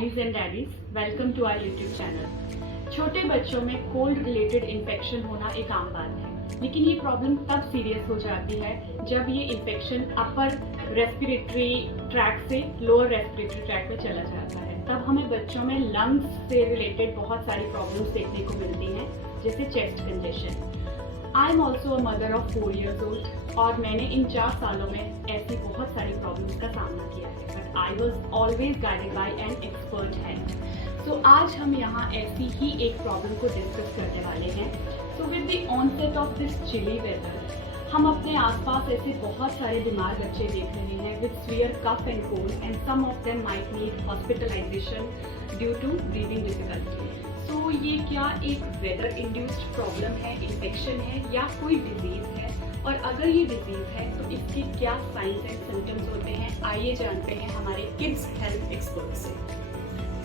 Mommies and daddies, welcome to our YouTube channel. छोटे बच्चों में कोल्ड रिलेटेड इन्फेक्शन होना एक आम बात है, लेकिन ये प्रॉब्लम तब सीरियस हो जाती है जब ये इन्फेक्शन अपर रेस्पिरेटरी ट्रैक से लोअर रेस्पिरेटरी ट्रैक में चला जाता है। तब हमें बच्चों में लंग्स से रिलेटेड बहुत सारी प्रॉब्लम्स देखने को मिलती हैं, जैसे chest congestion. I am also a mother of 4 years old और मैंने इन 4 सालों में ऐसी बहुत सारी प्रॉब्लम्स का सामना किया है, but I was always guided by an expert health. So आज हम यहाँ ऐसी ही एक प्रॉब्लम को डिस्कस करने वाले हैं। So with the onset of this chilly weather हम अपने आसपास ऐसे बहुत सारे बीमार बच्चे देख रहे हैं with severe cough and cold, and some of them might need hospitalisation due to breathing difficulty. तो ये क्या एक वेदर इंड्यूस्ड प्रॉब्लम है, इन्फेक्शन है, या कोई डिजीज है? और अगर ये डिजीज है तो इसके क्या साइंस एंड सिम्टम्स होते हैं? आइए जानते हैं हमारे किड्स हेल्थ एक्सपर्ट से।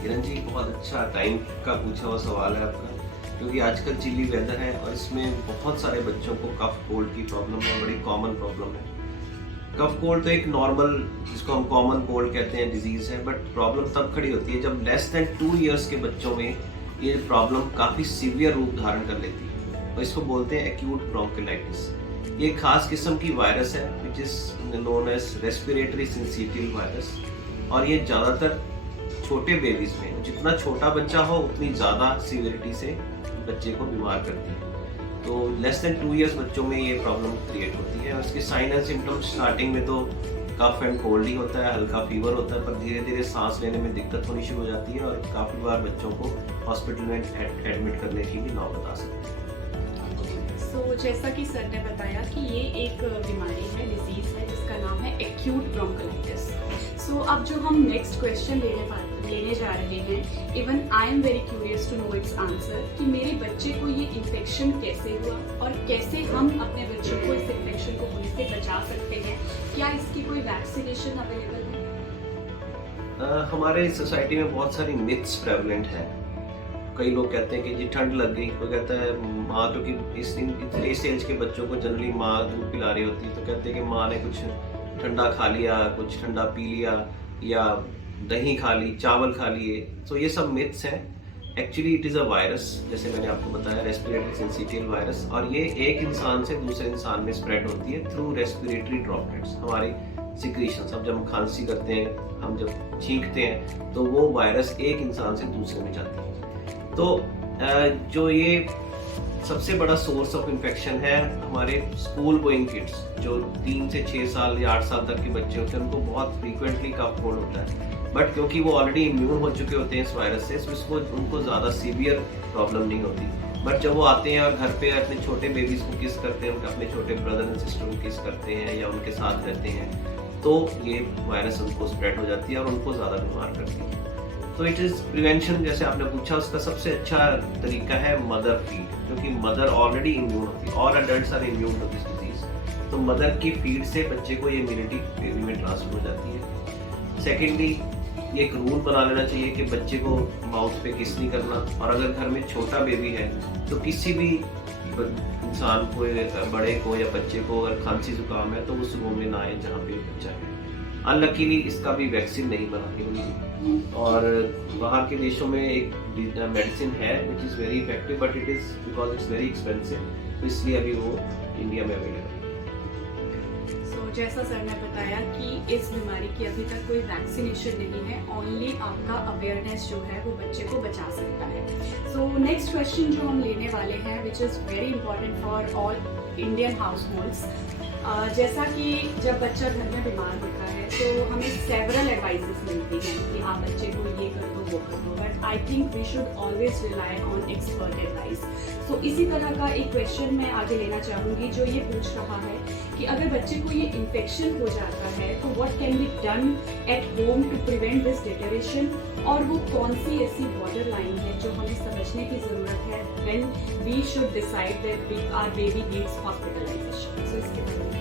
किरण जी, बहुत अच्छा टाइम का पूछा हुआ सवाल है आपका, क्योंकि आजकल चिली वेदर है और इसमें बहुत सारे बच्चों को कफ कोल्ड की प्रॉब्लम है, बड़ी कॉमन प्रॉब्लम है। कफ कोल्ड तो एक नॉर्मल, जिसको हम कॉमन कोल्ड कहते हैं, डिजीज है, बट प्रॉब्लम तब खड़ी होती है जब लेस देन 2 years के बच्चों में ये प्रॉब्लम काफ़ी सीवियर रूप धारण कर लेती है और इसको बोलते हैं एक्यूट ब्रोंकिलाइटिस। ये खास किस्म की वायरस है which is known as respiratory syncytial virus, और ये ज़्यादातर छोटे बेबीज में, जितना छोटा बच्चा हो उतनी ज़्यादा सीवियरिटी से बच्चे को बीमार करती है। तो लेस देन 2 years बच्चों में ये प्रॉब्लम क्रिएट होती है और इसके साइन एंड सिम्टम्स स्टार्टिंग में तो कफ एंड कोल्ड ही होता है, हल्का फीवर होता है, पर धीरे धीरे सांस लेने में दिक्कत होनी शुरू हो जाती है और काफ़ी बार बच्चों को हॉस्पिटल में एडमिट करने की भी नौबत आ सकती है। तो जैसा कि सर ने बताया कि ये एक बीमारी है, डिजीज है, जिसका नाम है एक्यूट ब्रोंकाइटिस। सो अब जो हम नेक्स्ट क्वेश्चन लेने जा रहे हैं, even I am very curious to know its answer, कि मेरे बच्चे को ये इन्फेक्शन कैसे हुआ और कैसे हम अपने बच्चों को इस इन्फेक्शन को होने से बचा सकते हैं? क्या इसकी कोई वैक्सीनेशन अवेलेबल है? हमारे सोसाइटी में बहुत सारी मिथ्स प्रेवलेंट है। कई लोग कहते हैं कि जी ठंड लग गई, कोई कहता है माँ, क्योंकि इस एज के बच्चों को जनरली माँ दूध पिला रही होती है, तो कहते हैं कि माँ ने कुछ ठंडा खा लिया, कुछ ठंडा पी लिया, या दही खा ली, चावल खा लिए। तो ये सब मिथ्स हैं। Actually it is a virus, जैसे मैंने आपको बताया, रेस्पिरेटरी सिंसिटिव वायरस, और ये एक इंसान से दूसरे इंसान में स्प्रेड होती है थ्रू रेस्पिरेटरी ड्रॉपलेट्स। हमारी सिक्रीशंस, अब जब हम खांसी करते हैं, हम जब छींकते हैं, तो वो वायरस एक इंसान से दूसरे में जाती है। तो जो ये सबसे बड़ा सोर्स ऑफ इन्फेक्शन है, हमारे स्कूल गोइंग किड्स जो 3 से 6 साल या 8 साल तक के बच्चे होते हैं, उनको बहुत फ्रीक्वेंटली कफ कोल्ड होता है, बट क्योंकि वो ऑलरेडी इम्यून हो चुके होते हैं इस वायरस से, इसको उनको ज़्यादा सीवियर प्रॉब्लम नहीं होती। बट जब वो आते हैं और घर पे अपने छोटे बेबीज को किस करते हैं, अपने छोटे ब्रदर एंड सिस्टर को किस करते हैं या उनके साथ रहते हैं, तो ये वायरस उनको स्प्रेड हो जाती है और उनको ज़्यादा बीमार करती है। तो इट इज़ प्रिवेंशन, जैसे आपने पूछा, उसका सबसे अच्छा तरीका है मदर फीड, क्योंकि मदर ऑलरेडी इम्यून होती है, और adults are immune to this disease. तो मदर की फीड से बच्चे को ये इम्यूनिटी बेबी में ट्रांसफर हो जाती है। सेकेंडली, ये एक रूल बना लेना चाहिए कि बच्चे को माउथ पे किस नहीं करना, और अगर घर में छोटा बेबी है तो किसी भी इंसान को, बड़े को या बच्चे को अगर खांसी जुकाम है तो उस रूम में ना आए जहाँ पे बच्चा है। अनलकीली इसका भी वैक्सीन नहीं बना के हुई, और बाहर के देशों में एक मेडिसिन है which is very effective, but it is because it's very expensive, तो इसलिए अभी वो इंडिया में अवेलेबल है। जैसा सर ने बताया कि इस बीमारी की अभी तक कोई वैक्सीनेशन नहीं है, ओनली आपका अवेयरनेस जो है वो बच्चे को बचा सकता है। सो नेक्स्ट क्वेश्चन जो हम लेने वाले हैं, which is very important for all Indian house holds. जैसा कि जब बच्चा घर में बीमार होता है तो हमें सेवरल एडवाइसेस मिलती हैं कि आप बच्चे को ये कर दो, वो कर दो, but I think we should always rely on expert advice. So इसी तरह का एक क्वेश्चन मैं आगे लेना चाहूँगी, जो ये पूछ रहा है कि अगर बच्चे को ये इन्फेक्शन हो जाता है तो what can be done at home to prevent this deterioration, और वो कौन सी ऐसी बॉर्डर लाइन है जो हमें समझने की ज़रूरत है when we should decide that our baby needs hospitalisation. So इसके बारे में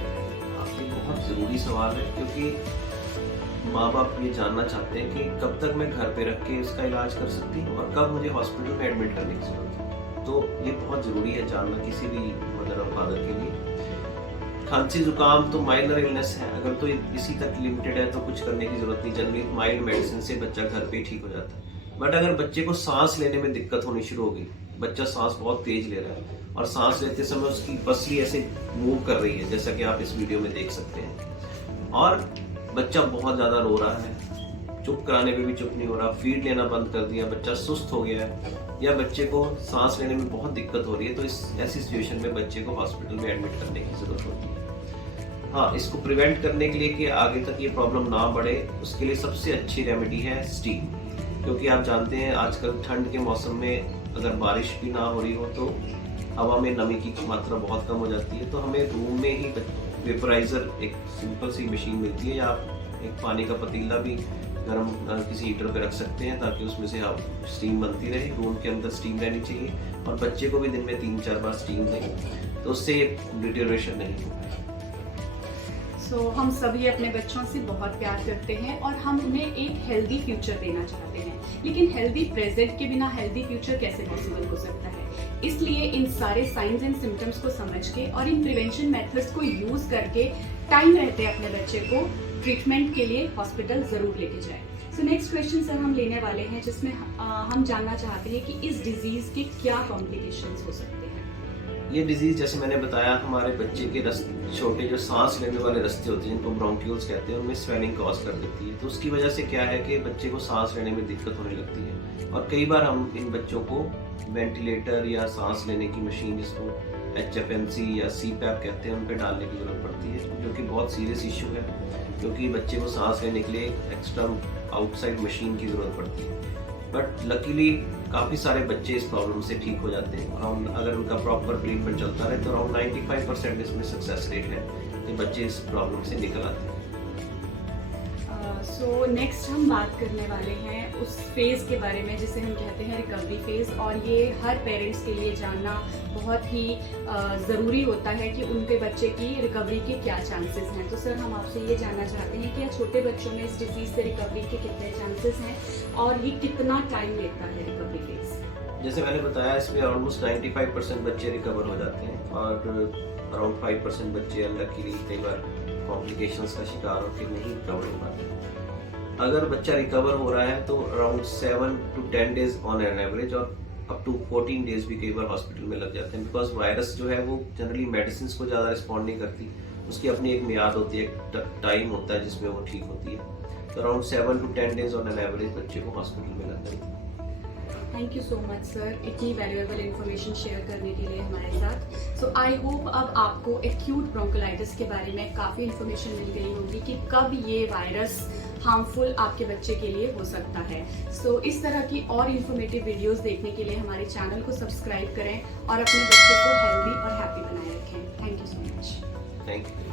आपके बहुत ज़रूरी सवाल है, क्योंकि माँ बाप ये जानना चाहते हैं कि कब तक मैं घर पे रख के इसका इलाज कर सकती हूँ और कब मुझे हॉस्पिटल में एडमिट करने की जरूरत है। तो ये बहुत ज़रूरी है जानना किसी भी मदर और फादर के लिए। खांसी जुकाम तो माइनर इलनेस है, अगर तो इसी तक लिमिटेड है तो कुछ करने की जरूरत नहीं, जनरली माइल्ड मेडिसिन से बच्चा घर पे ठीक हो जाता है। बट अगर बच्चे को सांस लेने में दिक्कत होनी शुरू हो गई, बच्चा सांस बहुत तेज ले रहा है और सांस लेते समय उसकी पसली ऐसे मूव कर रही है, जैसा कि आप इस वीडियो में देख सकते हैं, और बच्चा बहुत ज्यादा रो रहा है, चुप कराने पे भी चुप नहीं हो रहा, फीड लेना बंद कर दिया, बच्चा सुस्त हो गया है, या बच्चे को सांस लेने में बहुत दिक्कत हो रही है, तो ऐसी सिचुएशन में बच्चे को हॉस्पिटल में एडमिट करने की जरूरत होती है। हाँ, इसको प्रिवेंट करने के लिए कि आगे तक ये प्रॉब्लम ना बढ़े, उसके लिए सबसे अच्छी रेमेडी है स्टीम। क्योंकि आप जानते हैं आजकल ठंड के मौसम में अगर बारिश भी ना हो रही हो तो हवा में नमी की मात्रा बहुत कम हो जाती है, तो हमें रूम में ही वेपराइजर, एक सिंपल सी मशीन मिलती है, या आप एक पानी का पतीला भी गर्म किसी हीटर पे रख सकते हैं ताकि उसमें से आप स्टीम बनती रहे। रूम के अंदर स्टीम रहनी चाहिए और बच्चे को भी दिन में 3-4 बार स्टीम दें, तो उससे डिटेरियोरेशन नहीं होगा। हम सभी अपने बच्चों से बहुत प्यार करते हैं और हम उन्हें एक हेल्दी फ्यूचर देना चाहते हैं, लेकिन हेल्दी प्रेजेंट के बिना हेल्दी फ्यूचर कैसे पॉसिबल हो सकता है। इसलिए इन सारे साइंस एंड सिम्टम्स को समझ के और इन प्रिवेंशन मेथड्स को यूज करके टाइम रहते अपने बच्चे को ट्रीटमेंट के लिए हॉस्पिटल जरूर लेके जाए। सो नेक्स्ट क्वेश्चन सर हम लेने वाले हैं, जिसमें हम जानना चाहते हैं कि इस डिजीज के क्या कॉम्प्लिकेशंस हो सकते हैं। ये डिजीज जैसे मैंने बताया, हमारे बच्चे के छोटे जो सांस लेने वाले रास्ते होते हैं जिनको ब्रोंक्यूल्स कहते हैं, उनमें स्वेलिंग कॉज कर देती है। तो उसकी वजह से क्या है कि बच्चे को सांस लेने में दिक्कत होने लगती है, और कई बार हम इन बच्चों को वेंटिलेटर या सांस लेने की मशीन, जिसको HFNC या CPAP कहते हैं, उन पे डालने की जरूरत पड़ती है, जो कि बहुत सीरियस इशू है, क्योंकि बच्चे को सांस लेने के लिए एक्स्ट्रा आउटसाइड मशीन की जरूरत पड़ती है। बट लकीली काफ़ी सारे बच्चे इस प्रॉब्लम से ठीक हो जाते हैं। अराउंड, अगर उनका प्रॉपर ट्रीटमेंट चलता रहे तो अराउंड 95% इसमें सक्सेस रेट है कि बच्चे इस प्रॉब्लम से निकल आते हैं। सो नेक्स्ट हम बात करने वाले हैं उस फेज़ के बारे में जिसे हम कहते हैं रिकवरी फेज़, और ये हर पेरेंट्स के लिए जानना बहुत ही ज़रूरी होता है कि उनके बच्चे की रिकवरी के क्या चांसेस हैं। तो सर हम आपसे ये जानना चाहते हैं कि छोटे बच्चों में इस डिजीज़ से रिकवरी के कितने चांसेस हैं और ये कितना टाइम लेता है रिकवरी फेज़। जैसे मैंने बताया, इसमें ऑलमोस्ट 95% बच्चे रिकवर हो जाते हैं, और अराउंड 5% बच्चे अनलकीली कई बार कॉम्प्लिकेशंस का शिकार होकर नहीं रिकवर हो पाते। अगर बच्चा रिकवर हो रहा है तो around 7 to 10 days on an average, और अप टू 14 डेज भी कई बार हॉस्पिटल में लग जाते हैं, बिकॉज वायरस जो है वो जनरली मेडिसिन को ज़्यादा रिस्पॉन्ड नहीं करती, उसकी अपनी एक मियाद होती है, एक टाइम होता है जिसमें वो ठीक होती है। तो around 7 to 10 days on an average बच्चे को हॉस्पिटल में लग जाती है। Thank you so much sir, इतनी वैल्यूएबल इन्फॉर्मेशन शेयर करने के लिए हमारे साथ। सो आई होप अब आपको एक्यूट ब्रोंकोलाइटिस के बारे में काफ़ी इन्फॉर्मेशन मिल गई होगी कि कब ये वायरस हार्मफुल आपके बच्चे के लिए हो सकता है। सो इस तरह की और इन्फॉर्मेटिव वीडियोस देखने के लिए हमारे चैनल को सब्सक्राइब करें और अपने बच्चे को हेल्दी और हैप्पी बनाए रखें। Thank you so much. Thank you.